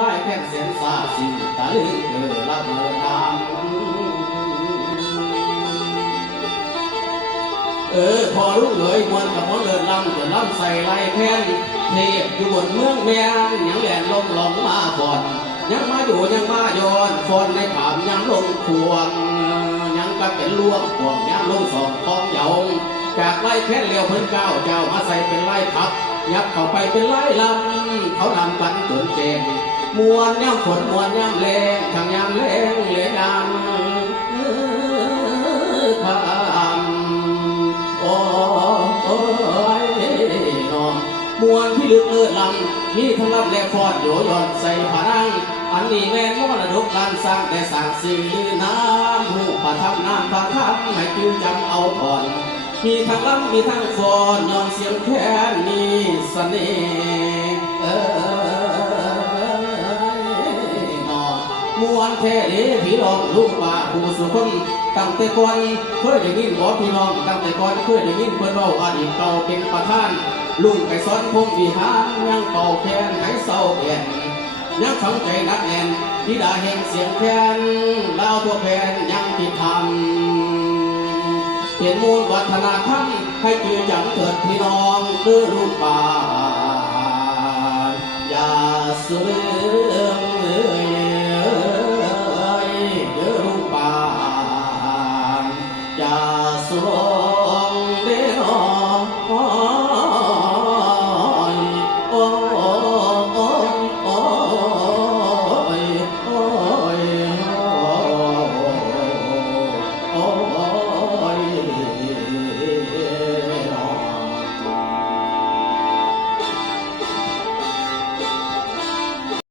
ลายแค่เสียนสาสิตะลึงรับเงินตามพอรู้เลยมวนกับมวนเดินลำจะลำใส่ไล่แค้นเทพอยู่บนเมืองแมงยังแหลนลมหลงมาฝนยังมาอยู่ยังมาย้อนฝนในผามยังลงควงยังก็เป็นลวงพวกยังลงสองของเหยาจากไล่แค้นเลี้ยวเพิ่นเก้าเจ้ามาใส่เป็นไล่ทับยับเข้าไปเป็นไล่ลำเขานำกันจนเจงมวนย่ำฝนมวนย่ำแรงทางย่ำแรงเหลยยำพามโอ้ยน้องมวนที่ลึกเลือดลำมีทั้งลำและฟอดโยยอดใส่ผานังอันนี้แม่นมรดกการสร้างแต่สร้างสิ่งลือน้ำหูประทับน้ำพระทับให้จืดจำเอาผ่อนมีทั้งลำมีทั้งฟอนย้อนเสียงแค้นมีเสน่ห์มวนแท้เด้พี่น้องลุงป่าผู้สุขคนตั้งแต่ก่อนเคยได้ยินบอกพี่น้องตั้งแต่ก่อนเคยได้ยินเพื่อนเล่าอดีตเก่าเป็นประธานลุงไปสอนพงวิหารยังเป่าแคนให้เศร้าแผ่นยังฝังใจนักแน่นธิดาแห่งเสียงแคนเล่าตัวแผ่นยังติดทำเปลี่ยนมูลวัฒนธรรมให้จืดจำเกิดพี่น้องคือลุงป่าอย่าสุริ